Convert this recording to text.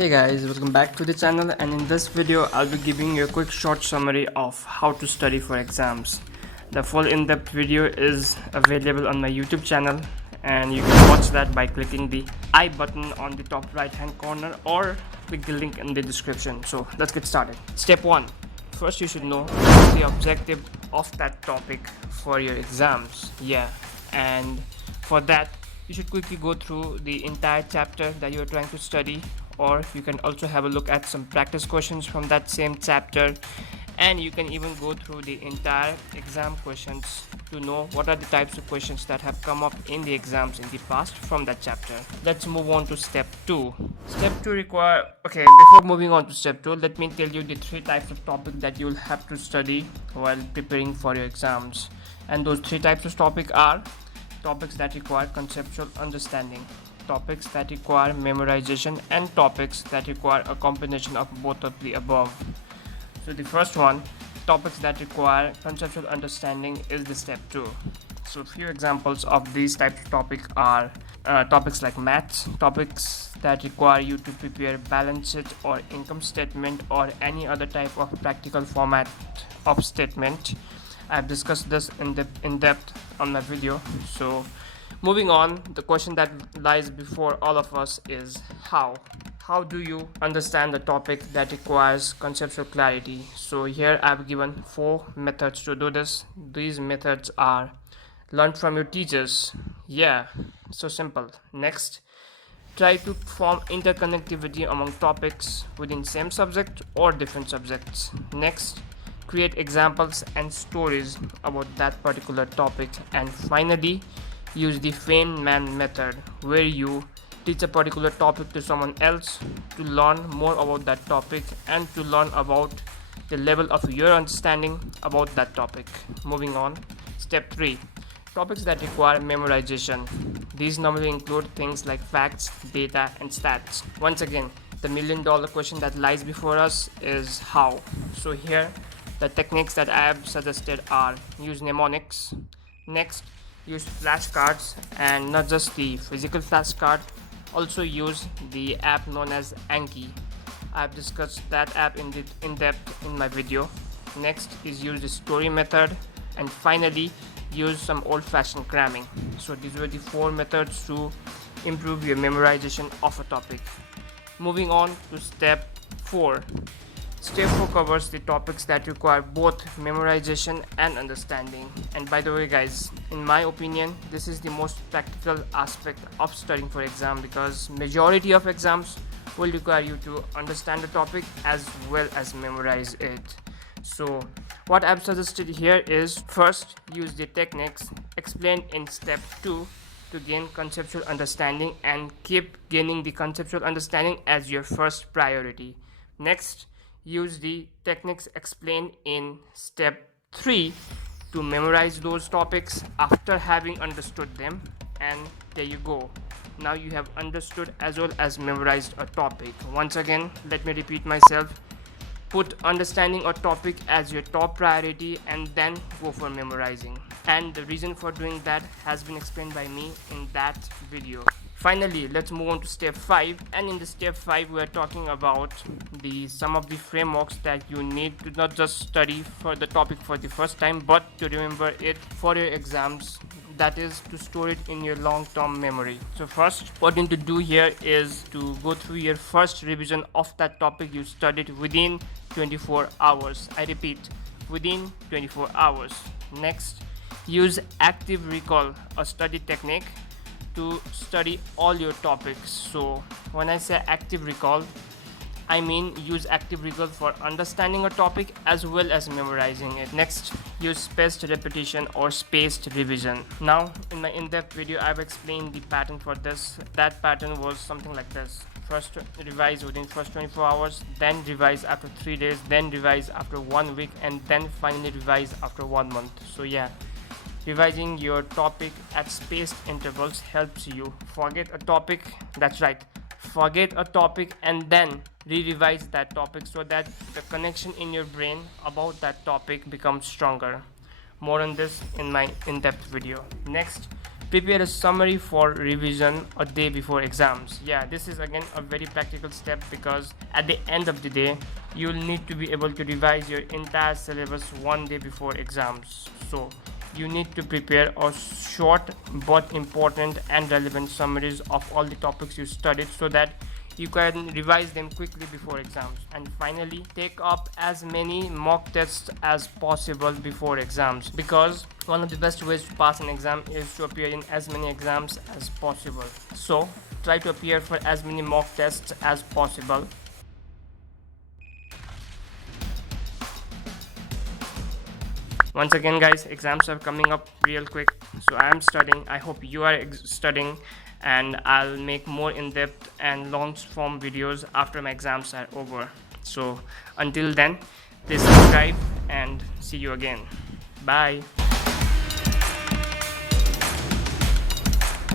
Hey guys, welcome back to the channel, and in this video I'll be giving you a quick short summary of how to study for exams. The full in-depth video is available on my YouTube channel, and you can watch that by clicking the I button on the top right hand corner or click the link in the description. So let's get started. Step 1. First you should know the objective of that topic for your exams. And for that you should quickly go through the entire chapter that you are trying to study, or you can also have a look at some practice questions from that same chapter, and you can even go through the entire exam questions to know what are the types of questions that have come up in the exams in the past from that chapter. Let's move on to step 2. Before moving on to step 2, let me tell you the 3 types of topic that you will have to study while preparing for your exams. And those 3 types of topic are topics that require conceptual understanding, topics that require memorization, and topics that require a combination of both of the above. So the first one, topics that require conceptual understanding, is the step 2. So a few examples of these types of topics are topics like maths, topics that require you to prepare balance sheet or income statement or any other type of practical format of statement. I've discussed this in depth on my video. So moving on, the question that lies before all of us is how. How do you understand the topic that requires conceptual clarity? So here I've given 4 methods to do this. These methods are: learn from your teachers. So simple. Next, try to form interconnectivity among topics within same subject or different subjects. Next, create examples and stories about that particular topic. And finally, use the Feynman method, where you teach a particular topic to someone else to learn more about that topic and to learn about the level of your understanding about that topic. Moving on, step 3, topics that require memorization. These normally include things like facts, data, and stats. Once again, the $1,000,000 question that lies before us is how. So here the techniques that I have suggested are: use mnemonics. Next, use flashcards, and not just the physical flashcard, also use the app known as Anki. I've discussed that app in depth in my video. Next is use the story method, and finally use some old-fashioned cramming. So these were the 4 methods to improve your memorization of a topic. Moving on to step 4. Step 4 covers the topics that require both memorization and understanding. And by the way guys, in my opinion, this is the most practical aspect of studying for exam, because majority of exams will require you to understand the topic as well as memorize it. So what I've suggested here is: first, use the techniques explained in step 2 to gain conceptual understanding, and keep gaining the conceptual understanding as your first priority. Next, use the techniques explained in step 3 to memorize those topics after having understood them, and there you go. Now you have understood as well as memorized a topic. Once again, let me repeat myself: put understanding a topic as your top priority and then go for memorizing. And the reason for doing that has been explained by me in that video. Finally, let's move on to step 5, and in the step 5 we are talking about some of the frameworks that you need to not just study for the topic for the first time, but to remember it for your exams, that is to store it in your long-term memory. So first, what you need to do here is to go through your first revision of that topic you studied within 24 hours. I repeat, within 24 hours. Next, use active recall, a study technique, to study all your topics. So when I say active recall, I mean use active recall for understanding a topic as well as memorizing it. Next, use spaced repetition or spaced revision. Now in my in-depth video I've explained the pattern for this. That pattern was something like this: first revise within first 24 hours, then revise after 3 days, then revise after 1 week, and then finally revise after 1 month. So revising your topic at spaced intervals helps you forget a topic. That's right, forget a topic and then re-revise that topic, so that the connection in your brain about that topic becomes stronger. More on this in my in-depth video. Next, Prepare a summary for revision a day before exams. Yeah, this is again a very practical step, because at the end of the day you'll need to be able to revise your entire syllabus one day before exams. So you need to prepare a short but important and relevant summaries of all the topics you studied, so that you can revise them quickly before exams. And finally, take up as many mock tests as possible before exams, because one of the best ways to pass an exam is to appear in as many exams as possible. So try to appear for as many mock tests as possible. Once again guys, exams are coming up real quick, so I am studying. I hope you are studying, and I'll make more in-depth and long form videos after my exams are over. So until then, please subscribe and see you again. Bye.